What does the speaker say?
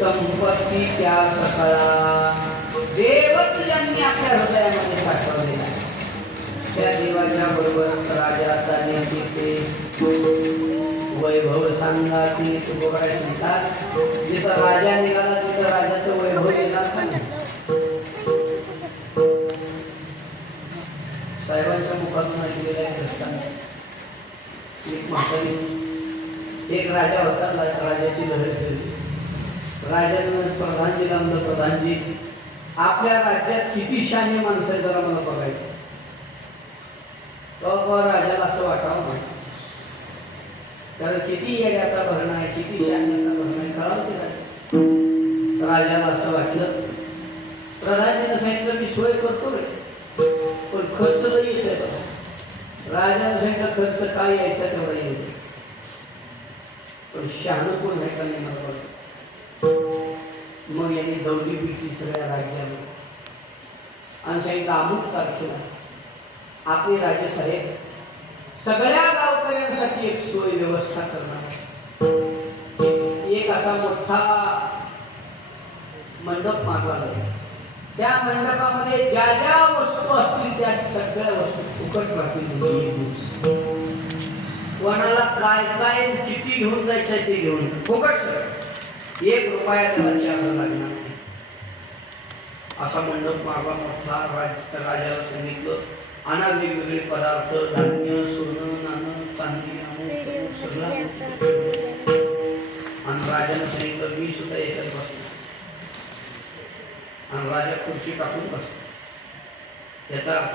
संपत्ती त्या सकळा देवच ज्यांनी आपल्या हृदयामध्ये साठवलेला त्या देवाच्या बरोबर राजाचा नेते वैभव सांगाती तुकोबाई म्हणतात जिथं राजा निघाला तिथं राजाचं वैभव येणार नाही. साहेबांच्या मुखातून ऐकलेलं आहे एक राजा होता. राजाची लढत झाली. राजाने प्रधानजीला म्हणलं प्रधानजी आपल्या राज्यात किती शाने माणसं आहे जरा मला बघायचं. तो राजाला असं वाटावं नाही कारण किती येड्याचा भरणा आहे किती शान्याचा भरणा आहे कळावं ते राजाला असं वाटलं. प्रधानजीने सांगितलं मी सोय करतो रे पण खर्च नाही येत आहे. राजाने सांगितलं खर्च काय यायचा तेवढा येईल पण शहाणं कोण आहे का नाही मला वाटतं. मग यांनी दौडी पिटी सगळ्या राज्यामध्ये आणि सांगितलं अमुक तारखेला आपले राजेसाहेब सगळ्या गावकऱ्यांसाठी एक सोय व्यवस्था करणार. एक असा मोठा मंडप मागला जाईल. त्या मंडपामध्ये ज्या ज्या वस्तू असतील त्या सगळ्या वस्तू फुकट राहतील. कोणाला काय काय किती घेऊन जायचं ते घेऊन फुकट सगळं. 1 रुपया त्याला द्यावा लागणार नाही. असा मंडप मागला मोठा. राजाला सांगितलं आणा वेगवेगळे पदार्थ धान्य सोनं नाणं चांदी सगळं आणि राजाने सांगितलं मी सुद्धा याच्यात बसलो आणि राजा खुर्ची टाकून बसला. त्याचा अर्थ